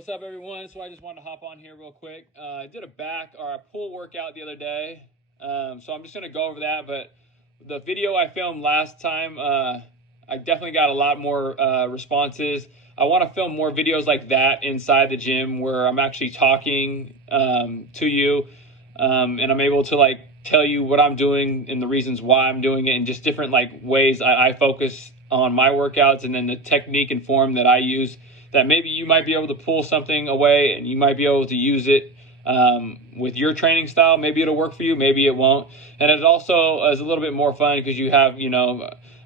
What's up, everyone? So I just wanted to hop on here real quick. I did a pull workout the other day, so I'm just going to go over that. But the video I filmed last time, I definitely got a lot more responses. I want to film more videos like that inside the gym where I'm actually talking to you, and I'm able to like tell you what I'm doing and the reasons why I'm doing it, and just different like ways I focus on my workouts, and then the technique and form that I use, that maybe you might be able to pull something away and you might be able to use it with your training style. Maybe it'll work for you, maybe it won't. And it also is a little bit more fun because you have,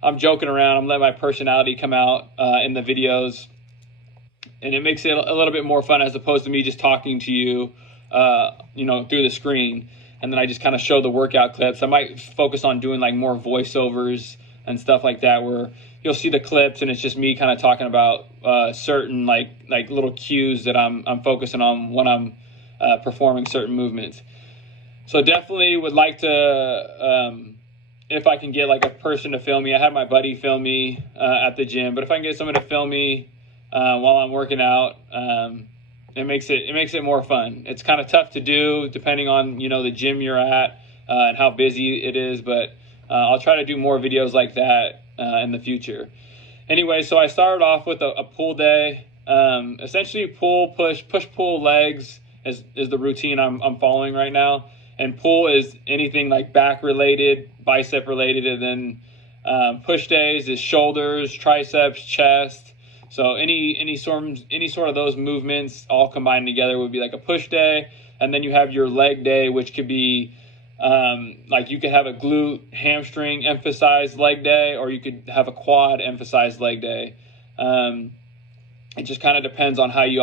I'm joking around, I'm letting my personality come out in the videos, and it makes it a little bit more fun as opposed to me just talking to you, through the screen. And then I just kind of show the workout clips. I might focus on doing like more voiceovers and stuff like that, where you'll see the clips and it's just me kind of talking about certain like little cues that I'm focusing on when I'm performing certain movements. So definitely would like to, if I can get like a person to film me. I had my buddy film me at the gym, but if I can get someone to film me while I'm working out, it makes it more fun. It's kind of tough to do depending on the gym you're at and how busy it is, but I'll try to do more videos like that in the future. Anyway, so I started off with a pull day. Essentially pull, push, pull legs is the routine I'm following right now. And pull is anything like back related, bicep related, and then push days is shoulders, triceps, chest. So any sort of those movements all combined together would be like a push day. And then you have your leg day, which could be like you could have a glute hamstring emphasized leg day, or you could have a quad emphasized leg day. It just kind of depends on how you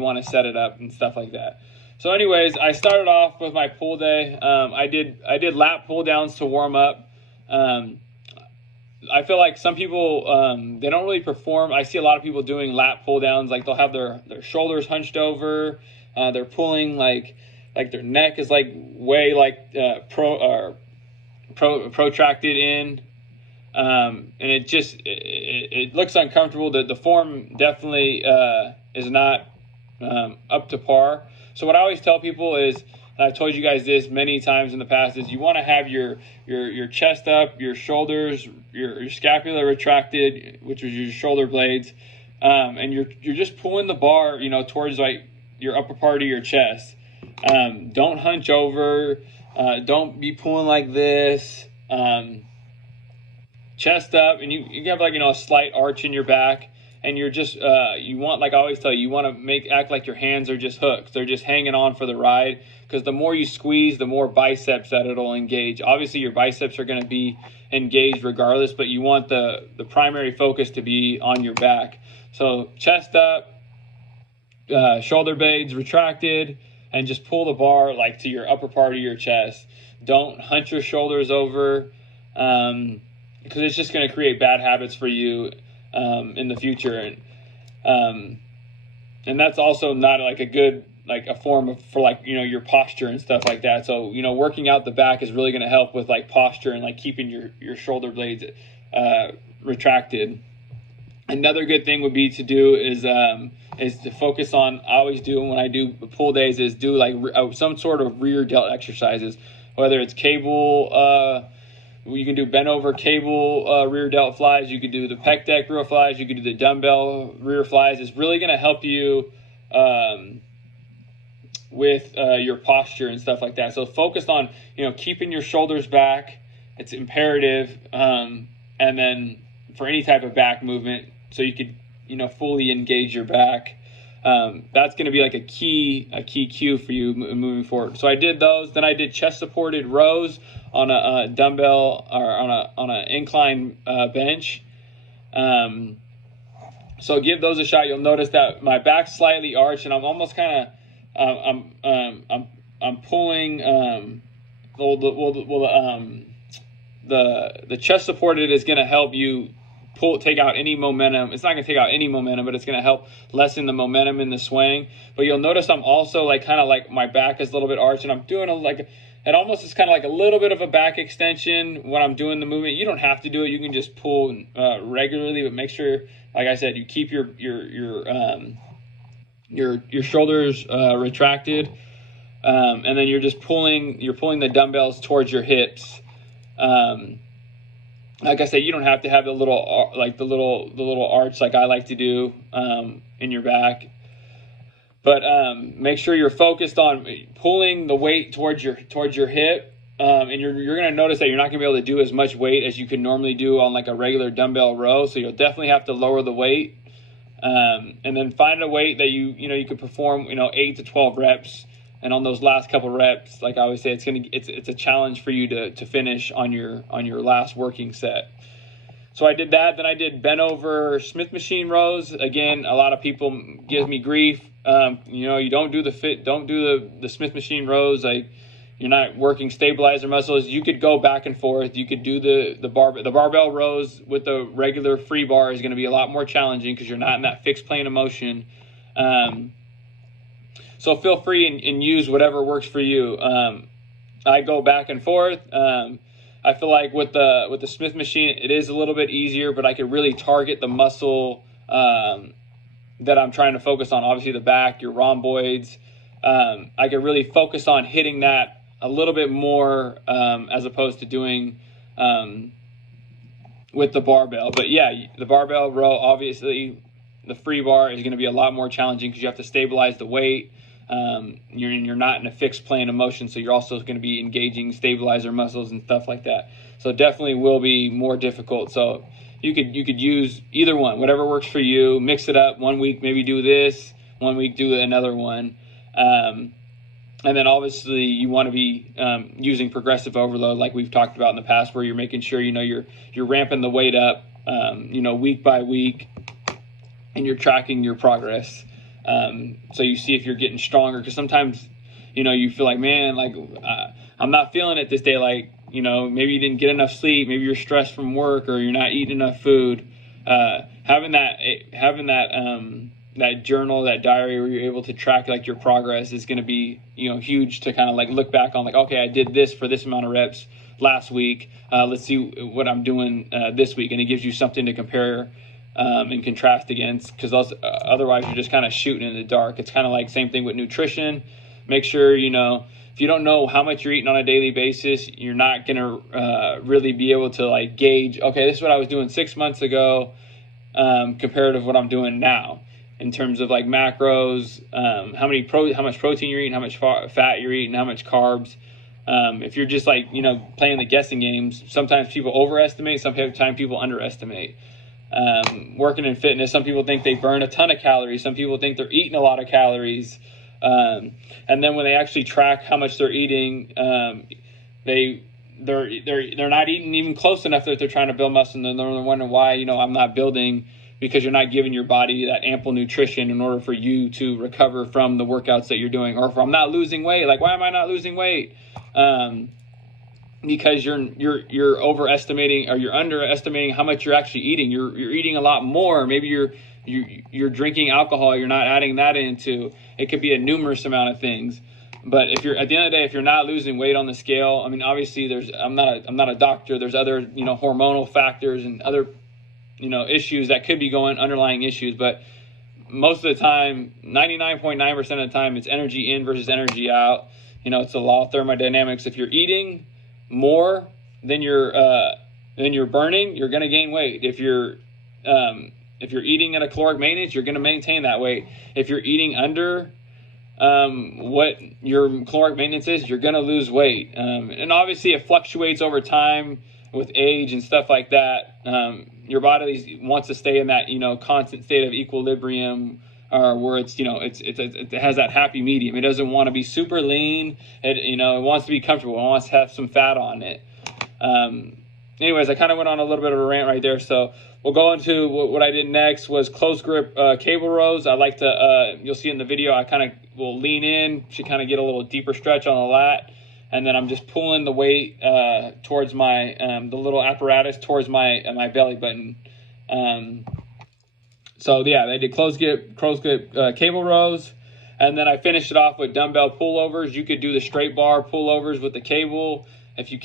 want to set it up and stuff like that. So anyways, I started off with my pull day. I did lat pull downs to warm up. I feel like some people they don't really perform. I see a lot of people doing lat pull downs, like they'll have their shoulders hunched over, they're pulling like their neck is like way like protracted in, and it looks uncomfortable. The form definitely is not up to par. So what I always tell people is, and I've told you guys this many times in the past, is you want to have your chest up, your shoulders, your scapula retracted, which is your shoulder blades, and you're just pulling the bar towards like your upper part of your chest. Don't hunch over, don't be pulling like this, chest up, and you have like a slight arch in your back, and you're just you want, like I always tell you, you want to act like your hands are just hooks, they're just hanging on for the ride, because the more you squeeze, the more biceps that it'll engage. Obviously your biceps are going to be engaged regardless, but you want the primary focus to be on your back. So chest up, shoulder blades retracted, and just pull the bar like to your upper part of your chest. Don't hunch your shoulders over, because it's just going to create bad habits for you in the future. And that's also not like a good, like a form for like, your posture and stuff like that. So, working out the back is really going to help with like posture and like keeping your shoulder blades retracted. Another good thing would be to do is to focus on, I always do when I do pull days, is do like some sort of rear delt exercises, whether it's cable, you can do bent over cable rear delt flies, you could do the pec deck rear flies, you could do the dumbbell rear flies. It's really going to help you with your posture and stuff like that. So focus on, keeping your shoulders back. It's imperative. And then for any type of back movement, so you could, fully engage your back. That's going to be like a key cue for you moving forward. So I did those. Then I did chest supported rows on a dumbbell, or on an incline bench. So give those a shot. You'll notice that my back's slightly arched, and I'm almost kind of I'm pulling the chest supported is going to help you take out any momentum. It's not going to take out any momentum, but it's going to help lessen the momentum in the swing. But you'll notice I'm also like kind of like my back is a little bit arched, and I'm doing it almost is kind of like a little bit of a back extension when I'm doing the movement. You don't have to do it. You can just pull regularly, but make sure, like I said, you keep your your shoulders retracted, and then you're pulling the dumbbells towards your hips. Like I said, you don't have to have the little arch like I like to do in your back, but make sure you're focused on pulling the weight towards your hip, and you're going to notice that you're not going to be able to do as much weight as you could normally do on like a regular dumbbell row. So you'll definitely have to lower the weight, and then find a weight that you could perform 8 to 12 reps. And on those last couple reps, like I always say, it's a challenge for you to finish on your last working set. So I did that. Then I did bent over Smith machine rows. Again, a lot of people give me grief. You don't do the Smith machine rows. Like, you're not working stabilizer muscles. You could go back and forth. You could do the barbell rows with the regular free bar is going to be a lot more challenging because you're not in that fixed plane of motion. So feel free and use whatever works for you. I go back and forth. I feel like with the Smith machine, it is a little bit easier, but I could really target the muscle that I'm trying to focus on. Obviously the back, your rhomboids. I could really focus on hitting that a little bit more as opposed to doing with the barbell. But yeah, the barbell row, obviously the free bar is going to be a lot more challenging because you have to stabilize the weight. You're not in a fixed plane of motion, so you're also going to be engaging stabilizer muscles and stuff like that. So definitely will be more difficult. So you could use either one, whatever works for you. Mix it up. 1 week maybe do this, 1 week do another one, and then obviously you want to be using progressive overload like we've talked about in the past, where you're making sure you're ramping the weight up week by week, and you're tracking your progress. So you see if you're getting stronger, because sometimes, you feel like, man, like I'm not feeling it this day. Like, maybe you didn't get enough sleep, maybe you're stressed from work, or you're not eating enough food. Having that journal, that diary where you're able to track like your progress is going to be, huge to kind of like look back on, like, okay, I did this for this amount of reps last week. Let's see what I'm doing this week. And it gives you something to compare and contrast against, because otherwise you're just kind of shooting in the dark. It's kind of like same thing with nutrition. Make sure, if you don't know how much you're eating on a daily basis, you're not going to really be able to like gauge, okay, this is what I was doing 6 months ago compared to what I'm doing now in terms of like macros, how much protein you're eating, how much fat you're eating, how much carbs. If you're just like, playing the guessing games, sometimes people overestimate, sometimes people underestimate. Working in fitness, some people think they burn a ton of calories, some people think they're eating a lot of calories, and then when they actually track how much they're eating, they're not eating even close enough that they're trying to build muscle, and then they're wondering why I'm not building, because you're not giving your body that ample nutrition in order for you to recover from the workouts that you're doing. Or if I'm not losing weight, like, why am I not losing weight? Because you're overestimating, or you're underestimating how much you're actually eating. You're eating a lot more. Maybe you're drinking alcohol. You're not adding that into. It could be a numerous amount of things. But if you're, at the end of the day, if you're not losing weight on the scale, I mean, obviously I'm not a doctor. There's other hormonal factors and other issues that could be underlying issues. But most of the time, 99.9% of the time, it's energy in versus energy out. It's the law of thermodynamics. If you're eating more than you're burning, you're going to gain weight. If you're eating at a caloric maintenance, you're going to maintain that weight. If you're eating under what your caloric maintenance is, you're going to lose weight. And obviously it fluctuates over time with age and stuff like that. Your body wants to stay in that constant state of equilibrium, where it's it has that happy medium. It doesn't want to be super lean. It wants to be comfortable. It wants to have some fat on it. Anyways, I kind of went on a little bit of a rant right there. So we'll go into what I did next was close grip cable rows. I like to you'll see in the video, I kind of will lean in to kind of get a little deeper stretch on the lat, and then I'm just pulling the weight towards my the little apparatus towards my belly button. So yeah, I did close grip cable rows, and then I finished it off with dumbbell pullovers. You could do the straight bar pullovers with the cable. If you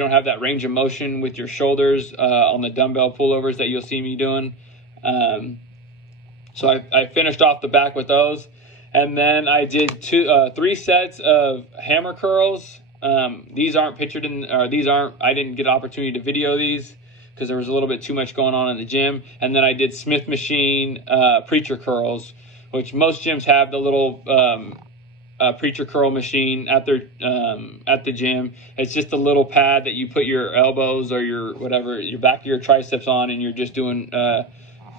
don't have that range of motion with your shoulders on the dumbbell pullovers that you'll see me doing. So I finished off the back with those, and then I did 3 sets of hammer curls. These aren't pictured in, or these aren't, I didn't get an opportunity to video these because there was a little bit too much going on in the gym. And then I did Smith machine preacher curls, which most gyms have the little preacher curl machine at the gym. It's just a little pad that you put your elbows or your whatever, your back of your triceps on, and you're just doing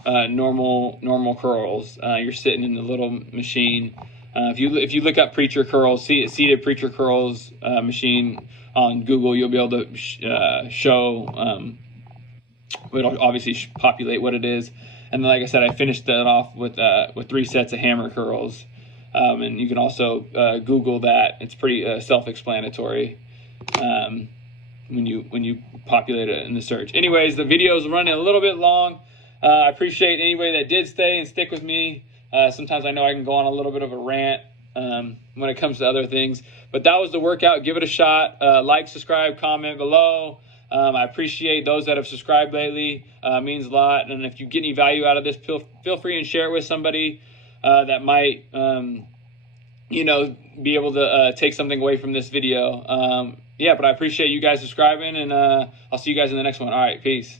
normal curls. You're sitting in the little machine. If you look up preacher curls, seated preacher curls machine on Google, you'll be able to show. It'll obviously populate what it is. And then, like I said, I finished that off with 3 sets of hammer curls. And you can also Google that. It's pretty self-explanatory when you populate it in the search. Anyways, the video is running a little bit long. I appreciate anybody that did stay and stick with me. Sometimes I know I can go on a little bit of a rant when it comes to other things. But that was the workout. Give it a shot. Like, subscribe, comment below. I appreciate those that have subscribed lately. It means a lot. And if you get any value out of this, feel free and share it with somebody that might, be able to take something away from this video. Yeah, but I appreciate you guys subscribing, and I'll see you guys in the next one. All right, peace.